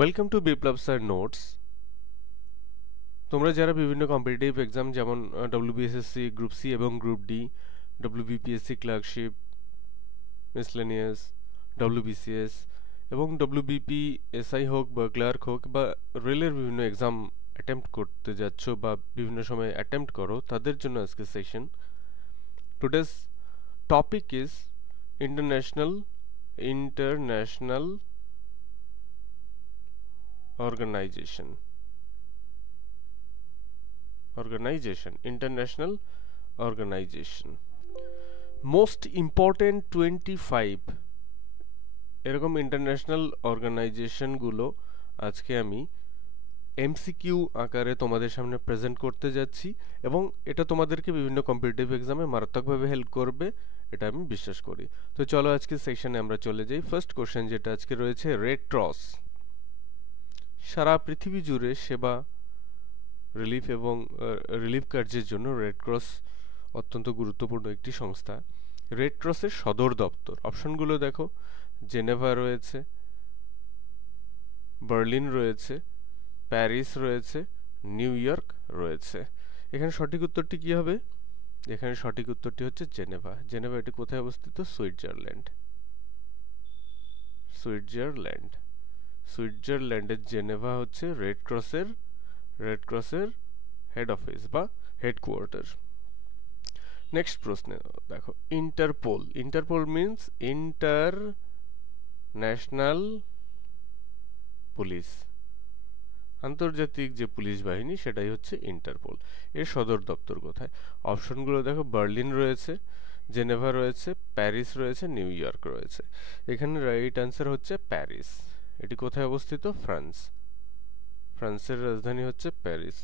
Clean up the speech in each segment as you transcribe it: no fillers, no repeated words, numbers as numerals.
Welcome to Biplab sir notes. তোমরা যারা বিভিন্ন কম্পিটিটিভ এক্সাম যেমন ডব্লিউবিএসএসসি গ্রুপ সি এবং group D, WBPSC clerkship, miscellaneous, WBCS এবং ডব্লিউবিপি এসআই হোক বা ক্লার্ক হোক বা রেলের বিভিন্ন এক্সাম অ্যাটেম্প্ট করতে যাচ্ছ বা বিভিন্ন সময় অ্যাটেম্প্ট করো, তাদের জন্য আজকে session. Today's topic is international international organization international organization most important 25 এরকম ইন্টারন্যাশনাল অর্গানাইজেশন গুলো আজকে আমি এমসিকিউ আকারে তোমাদের সামনে প্রেজেন্ট করতে যাচ্ছি এবং এটা তোমাদেরকে বিভিন্ন কম্পিটিটিভ এক্সামে মারাত্মকভাবে হেল্প করবে, এটা আমি বিশ্বাস করি। তো চলো আজকে সেশনে আমরা চলে যাই। ফার্স্ট কোশ্চেন যেটা আজকে রয়েছে, রেড ক্রস সারা পৃথিবী জুড়ে সেবা, রিলিফ এবং রিলিফ কার্যের জন্য রেড ক্রস অত্যন্ত গুরুত্বপূর্ণ একটি সংস্থা। রেড ক্রসের সদর দপ্তর, অপশনগুলো দেখো, জেনেভা রয়েছে, বার্লিন রয়েছে, প্যারিস রয়েছে, নিউ ইয়র্ক রয়েছে। এখানে সঠিক উত্তরটি কি হবে? এখানে সঠিক উত্তরটি হচ্ছে জেনেভা। জেনেভা এটি কোথায় অবস্থিত? সুইজারল্যান্ড। সুইজারল্যান্ড সুইজারল্যান্ডের জেনেভা হচ্ছে রেড ক্রসের হেড অফিস বা হেডকোয়ার্টার। নেক্সট প্রশ্ন দেখো, Interpol. Interpol means international police, আন্তর্জাতিক যে পুলিশ বাহিনী সেটাই হচ্ছে ইন্টারপোল। এর সদর দপ্তর কোথায়? অপশনগুলো দেখো, বার্লিন রয়েছে, জেনেভা রয়েছে, প্যারিস রয়েছে, নিউ ইয়র্ক রয়েছে। এখানে রাইট অ্যান্সার হচ্ছে প্যারিস। এটি কোথায় অবস্থিত? ফ্রান্সের রাজধানী হচ্ছে প্যারিস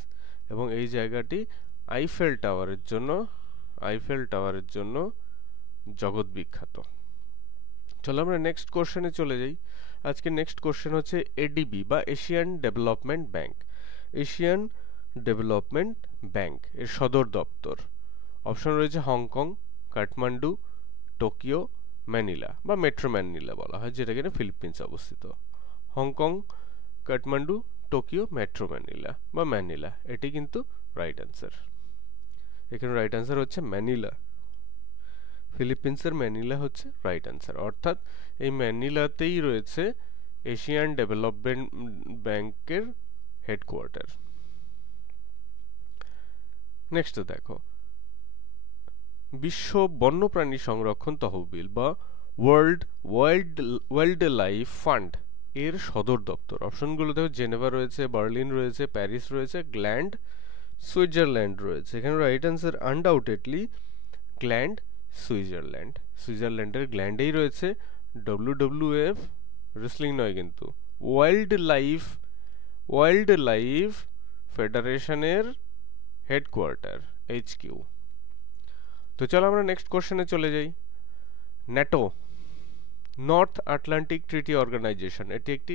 এবং এই জায়গাটি আইফেল টাওয়ারের জন্য জগৎ বিখ্যাত। চলো আমরা নেক্সট কোশ্চেনে চলে যাই। আজকে নেক্সট কোশ্চেন হচ্ছে এডিবি বা Asian development bank. Asian development bank এর সদর দপ্তর, অপশন রয়েছে হংকং, কাঠমান্ডু, টোকিও, ম্যানিলা বা মেট্রো ম্যানিলা বলা হয়, যেটা কিনা ফিলিপিন্সে অবস্থিত। Hong Kong, Kathmandu, Tokyo, metro Manila বা ম্যানিলা, এটি কিন্তু রাইট অ্যান্সার। এখানে রাইট অ্যান্সার হচ্ছে ম্যানিলা। ফিলিপিন্সের ম্যানিলা হচ্ছে রাইট অ্যান্সার, অর্থাৎ এই ম্যানিলাতেই রয়েছে এশিয়ান ডেভেলপমেন্ট ব্যাংকের হেডকোয়ার্টার। নেক্সট দেখো, বিশ্ব বন্যপ্রাণী সংরক্ষণ তহবিল বা ওয়াইল্ড লাইফ ফান্ড এর সদর দপ্তর, অপশনগুলো দেখো, জেনেভা রয়েছে, বার্লিন রয়েছে, প্যারিস রয়েছে, গ্ল্যান্ড, সুইজারল্যান্ড রয়েছে। এখানে রাইট অ্যান্সার আনডাউটেডলি গ্ল্যান্ড, সুইজারল্যান্ডের গ্ল্যান্ডেই রয়েছে WWF, রেসলিং নয় কিন্তু, ওয়াইল্ড লাইফ ফেডারেশনের হেডকোয়ার্টার, HQ। তো চলো আমরা নেক্সট কোশ্চেনে চলে যাই। NATO, north Atlantic treaty organization, এটি একটি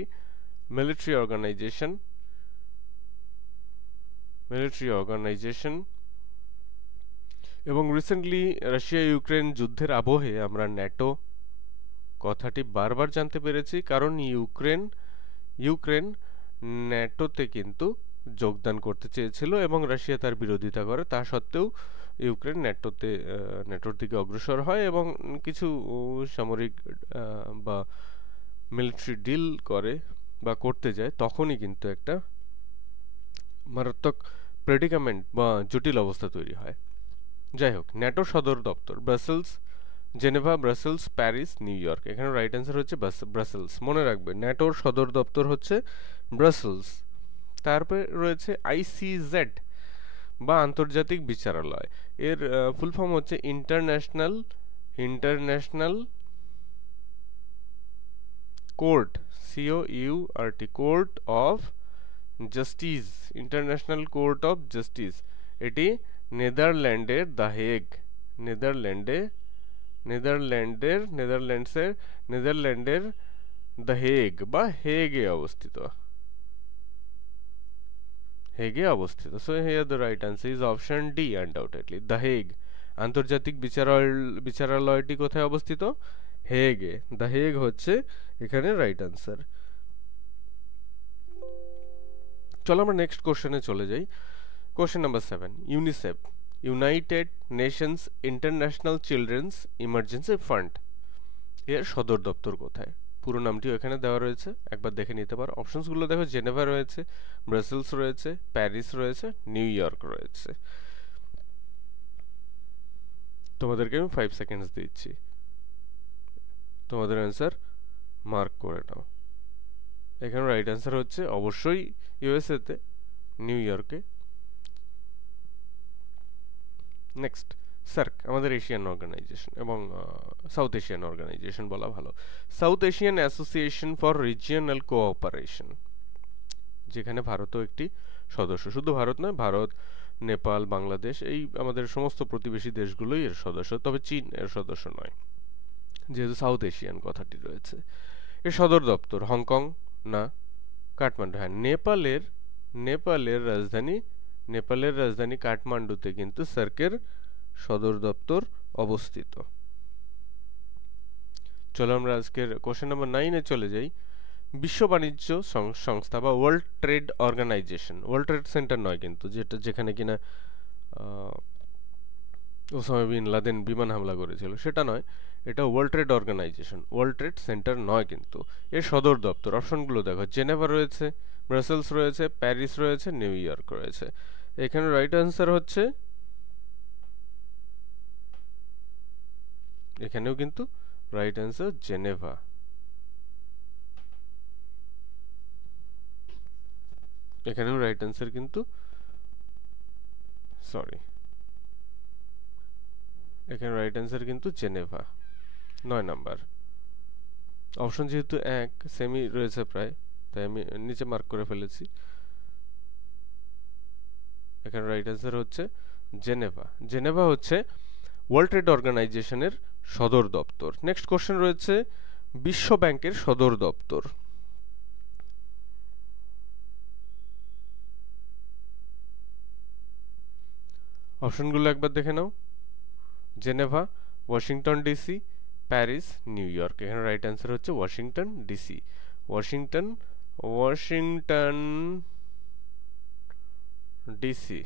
মিলিটারি অর্গানাইজেশন এবং রিসেন্টলি রাশিয়া ইউক্রেন যুদ্ধের আবহে আমরা ন্যাটো কথাটি বারবার জানতে পেরেছি, কারণ ইউক্রেন ন্যাটোতে কিন্তু যোগদান করতে চেয়েছিল এবং রাশিয়া তার বিরোধিতা করে। তা সত্ত্বেও ইউক্রেন ন্যাটোর দিকে অগ্রসর হয় এবং কিছু সামরিক বা মিলিটারি ডিল করে বা করতে যায়, তখনই কিন্তু একটা মারাত্মক প্রেডিকামেন্ট বা জটিল অবস্থা তৈরি হয়। যাই হোক, ন্যাটোর সদর দপ্তর Brussels, Geneva, Brussels, Paris, New York. এখানে রাইট অ্যান্সার হচ্ছে ব্রাসেলস। মনে রাখবে, ন্যাটোর সদর দপ্তর হচ্ছে ব্রাসেলস। তারপরে রয়েছে ICZ বা আন্তর্জাতিক বিচারালয়, এর ফুল ফর্ম হচ্ছে international court, COURT, court of justice, international court of justice. এটি নেদারল্যান্ডের দ্য হেগ, নেদারল্যান্ডের দ্য হেগ বা হেগে অবস্থিত। So here the right answer is option D, undoubtedly the Hague. আন্তর্জাতিক বিচারালয়টি কোথায় অবস্থিত? হেগে। দ্য হেগ হচ্ছে এখানে রাইট অ্যান্সার। চলো আমরা নেক্সট কোশ্চেনে চলে যাই। Question number 7, UNICEF, United Nations international children's emergency fund, এর সদর দপ্তর কোথায়? পুরো নামটিও এখানে দেওয়া রয়েছে, একবার দেখে নিতে পারো। অপশনসগুলো দেখো, জেনেভা রয়েছে, ব্রাসেলস রয়েছে, প্যারিস রয়েছে, নিউ ইয়র্ক রয়েছে। তোমাদেরকে আমি 5 সেকেন্ডস দিচ্ছি, তোমাদের অ্যান্সার মার্ক করে নাও। এখানে রাইট অ্যান্সার হচ্ছে অবশ্যই ইউএসএতে, নিউ ইয়র্কে। নেক্সট, সার্ক আমাদের এশিয়ান অর্গানাইজেশন এবং সাউথ এশিয়ান অর্গানাইজেশন বলা ভালো। South Asian association for regional cooperation, যেখানে ভারতও একটি সদস্য। শুধু ভারত নয়, ভারত, নেপাল, বাংলাদেশ, এই আমাদের সমস্ত প্রতিবেশী দেশগুলোই এর সদস্য, তবে চীন এর সদস্য নয়, যেহেতু সাউথ এশিয়ান কথাটি রয়েছে। এর সদর দপ্তর হংকং না কাঠমান্ডু? হ্যাঁ, নেপালের রাজধানী কাঠমান্ডুতে কিন্তু সার্কের সদর দপ্তর অবস্থিত। চলো আমরা আজকের কোশ্চেন নাম্বার 9-এ চলে যাই। বিশ্ব বাণিজ্য সংস্থা বা world trade organisation, world trade centre নয় কিন্তু, যেখানে কিনা ওসামা বিন লাদেন বিমান হামলা করেছিল, সেটা নয়, এটা world trade organisation, world trade centre নয় কিন্তু। এর সদর দপ্তর, অপশনগুলো দেখো, জেনেভা রয়েছে, ব্রাসেলস রয়েছে, প্যারিস রয়েছে, নিউ ইয়র্ক রয়েছে। এখানে রাইট আনসার হচ্ছে, এখানেও কিন্তু রাইট আনসার জেনেভা। এখানেও রাইট আনসার কিন্তু এখানে রাইট আনসার কিন্তু জেনেভা, 9 নাম্বার। অপশন যেহেতু এক সেমই রয়েছে প্রায়, তাই আমি নিচে মার্ক করে ফেলেছি। এখানে রাইট আনসার হচ্ছে জেনেভা। জেনেভা হচ্ছে ওয়ার্ল্ড ট্রেড অর্গানাইজেশনের সদর দপ্তর। নেক্সট কোশ্চেন রয়েছে, বিশ্ব ব্যাংকের সদর দপ্তর। অপশনগুলো একবার দেখে নাও, Geneva, Washington DC, Paris, New York. এখানে রাইট অ্যান্সার হচ্ছে ওয়াশিংটন ডিসি। ওয়াশিংটন ডিসি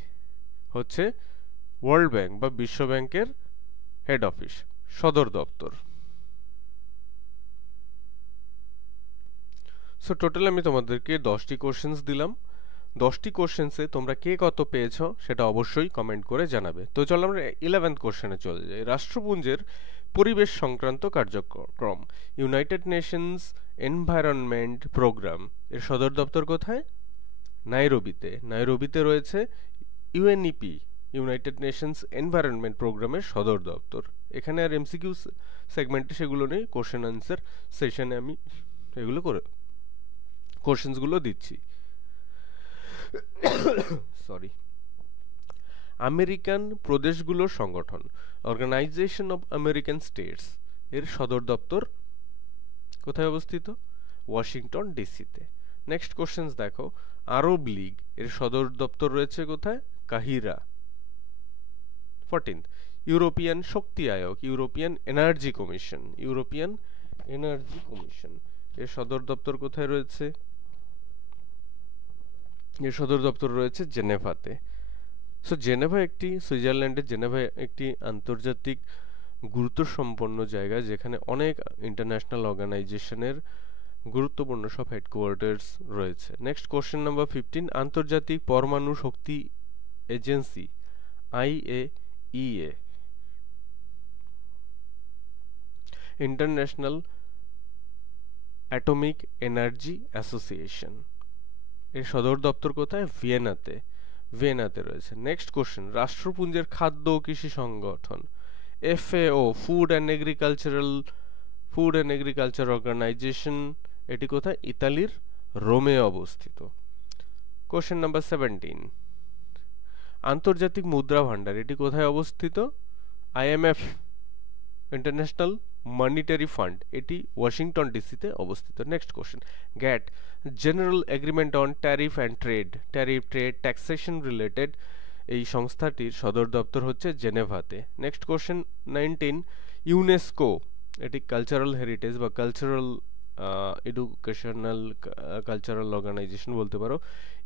হচ্ছে ওয়ার্ল্ড ব্যাংক বা বিশ্ব ব্যাংকের হেড অফিস, সদর দপ্তর। সো টোটাল আমি তোমাদেরকে 10টি কোশ্চেন্স দিলাম। 10টি কোশ্চেন্সে তোমরা কে কত পেয়েছো সেটা অবশ্যই কমেন্ট করে জানাবে। তো চলো আমরা 11th কোশ্চেনে চলে যাই। রাষ্ট্রপুঞ্জের পরিবেশ সংক্রান্ত কার্যক্রম, ইউনাইটেড নেশনস এনভায়রনমেন্ট প্রোগ্রাম, এর সদর দপ্তর কোথায়? নাইরোবিতে। নাইরোবিতে রয়েছে ইউএনইপি, ইউনাইটেড নেশনস এনভায়রনমেন্ট প্রোগ্রামের সদর দপ্তর। এখানে আর এমসিকিউ সেগমেন্টে সেগুলো নেই, কোশ্চেন আনসার সেশনে আমি এগুলো করে কোশ্চেন্সগুলো দিচ্ছি। সরি, আমেরিকান প্রদেশগুলোর সংগঠন, অর্গানাইজেশন অফ আমেরিকান স্টেটস, এর সদর দপ্তর কোথায় অবস্থিত? ওয়াশিংটন ডিসিতে। নেক্সট কোশ্চেন্স দেখো, আরব লীগ, এর সদর দপ্তর রয়েছে কোথায়? কাহিরা। 14th, ইউরোপিয়ান শক্তি আয়োগ, ইউরোপিয়ান এনার্জি কমিশন, এর সদর দপ্তর কোথায় রয়েছে? এর সদর দপ্তর রয়েছে জেনেভাতে। সো জেনেভা একটি, সুইজারল্যান্ডের জেনেভা একটি আন্তর্জাতিক গুরুত্বসম্পন্ন জায়গা, যেখানে অনেক ইন্টারন্যাশনাল অর্গানাইজেশনের গুরুত্বপূর্ণ সব হেডকোয়ার্টার্স রয়েছে। নেক্সট কোশ্চেন নাম্বার 15, আন্তর্জাতিক পরমাণু শক্তি agency IAEA, International Atomic Energy Association, এর সদর দপ্তর কোথায়? ভিয়েনাতে রয়েছে। নেক্সট কোশ্চেন, রাষ্ট্রপুঞ্জের খাদ্য ও কৃষি সংগঠন FAO, food and agriculture organisation, এটি কোথায়? ইতালির রোমে অবস্থিত। কোশ্চেন নাম্বার 17, আন্তর্জাতিক মুদ্রা ভান্ডার, এটি কোথায় অবস্থিত? IMF, ইন্টারন্যাশনাল মনিটারি ফান্ড, এটি ওয়াশিংটন ডিসিতে অবস্থিত। Next question, GATT, General Agreement on Tariff and Trade, taxation related, এই সংস্থাটির সদর দপ্তর হচ্ছে জেনেভাতে। নেক্সট কোশ্চেন 19, ইউনেস্কো, এটি কালচারাল হেরিটেজ বা কালচারাল এডুকেশনাল কালচারাল অর্গানাইজেশন বলতে পারো।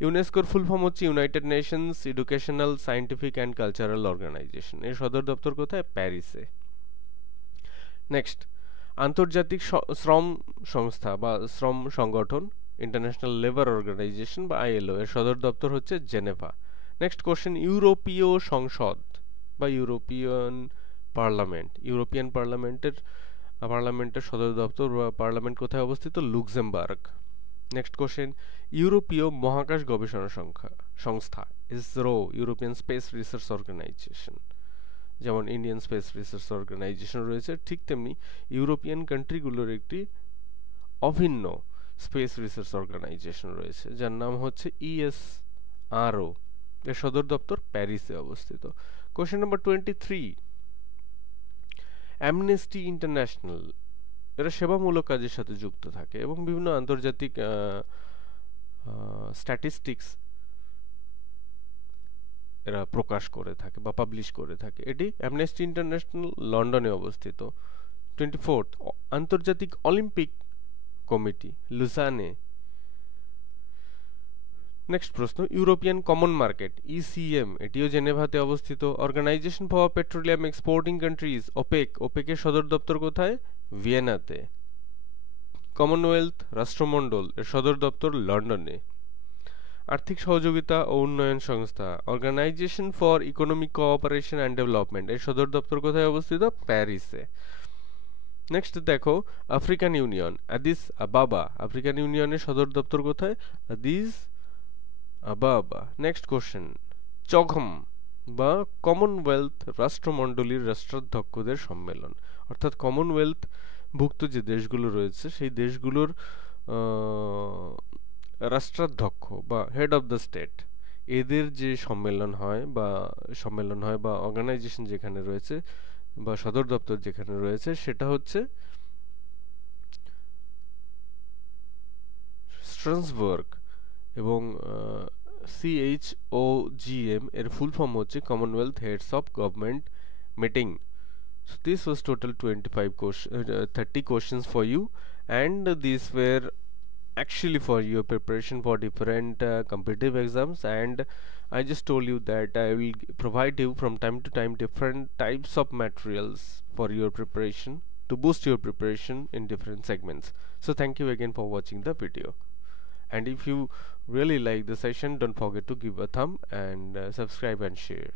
ইউনেস্কোর ফুল ফর্ম হচ্ছে United Nations Educational Scientific and Cultural Organization. এর সদর দপ্তর কোথায়? প্যারিসে। নেক্সট, আন্তর্জাতিক শ্রম সংস্থা বা শ্রম সংগঠন ইন্টারন্যাশনাল লেবার অর্গানাইজেশন বা আইএলও এর সদর দপ্তর হচ্ছে জেনেভা। নেক্সট কোশ্চেন, ইউরোপীয় সংসদ বা ইউরোপিয়ান পার্লামেন্ট, ইউরোপিয়ান পার্লামেন্টের সদর দপ্তর বা পার্লামেন্ট কোথায় অবস্থিত? লুক্সেমবার্গ। নেক্সট কোশ্চেন, ইউরোপীয় মহাকাশ গবেষণা সংস্থা ISRO, European space research organisation, যেমন ইন্ডিয়ান স্পেস রিসার্চ অর্গানাইজেশন রয়েছে, ঠিক তেমনি ইউরোপিয়ান কান্ট্রিগুলোর একটি অভিন্ন স্পেস রিসার্চ অর্গানাইজেশন রয়েছে যার নাম হচ্ছে ইএসআরও। এর সদর দপ্তর প্যারিসে অবস্থিত। কোশ্চেন নাম্বার 23, অ্যামনেস্টি ইন্টারন্যাশনাল এরা সেবামূলক কাজের সাথে যুক্ত থাকে এবং বিভিন্ন আন্তর্জাতিক স্ট্যাটিস্টিক্স এরা প্রকাশ করে থাকে বা পাবলিশ করে থাকে। এটি অ্যামনেস্টি ইন্টারন্যাশনাল লন্ডনে অবস্থিত। 24th, আন্তর্জাতিক অলিম্পিক কমিটি লুসানে। নেক্সট প্রশ্ন, ইউরোপিয়ান কমন মার্কেট ইসিএম এটিও জেনেভাতে অবস্থিত। Organization for Petroleum Exporting Countries OPEC, ওপেকের সদর দপ্তর কোথায়? ভিয়েনাতে। কমনওয়েলথ রাষ্ট্রমণ্ডল এর সদর দপ্তর লন্ডনে। আর্থিক সহযোগিতা ও উন্নয়ন সংস্থা organisation for economic cooperation and development এর সদর দপ্তর কোথায় অবস্থিত? প্যারিসে। নেক্সট দেখো, আফ্রিকান ইউনিয়ন আদিস আবাবা, আফ্রিকান ইউনিয়নের সদর দপ্তর কোথায়? আদিস আবাবা। নেক্সট কোশ্চেন, চঘম বা কমনওয়েলথ রাষ্ট্রমণ্ডলীর রাষ্ট্রাধ্যক্ষদের সম্মেলন, অর্থাৎ কমনওয়েলথ ভুক্ত যে দেশগুলো রয়েছে সেই দেশগুলোর রাষ্ট্রাধ্যক্ষ বা হেড অফ দ্য স্টেট এদের যে সম্মেলন হয় বা অর্গানাইজেশন যেখানে রয়েছে বা সদর দপ্তর যেখানে রয়েছে সেটা হচ্ছে স্ট্রাসবার্গ। এবং CHOGM এর ফুল ফর্ম হচ্ছে commonwealth heads of government meeting. So this was total 30 questions for you, and these were actually for your preparation for different competitive exams, and I just told you that I will provide you from time to time different types of materials for your preparation to boost your preparation in different segments. So thank you again for watching the video, and if you really like the session, don't forget to give a thumb and subscribe and share.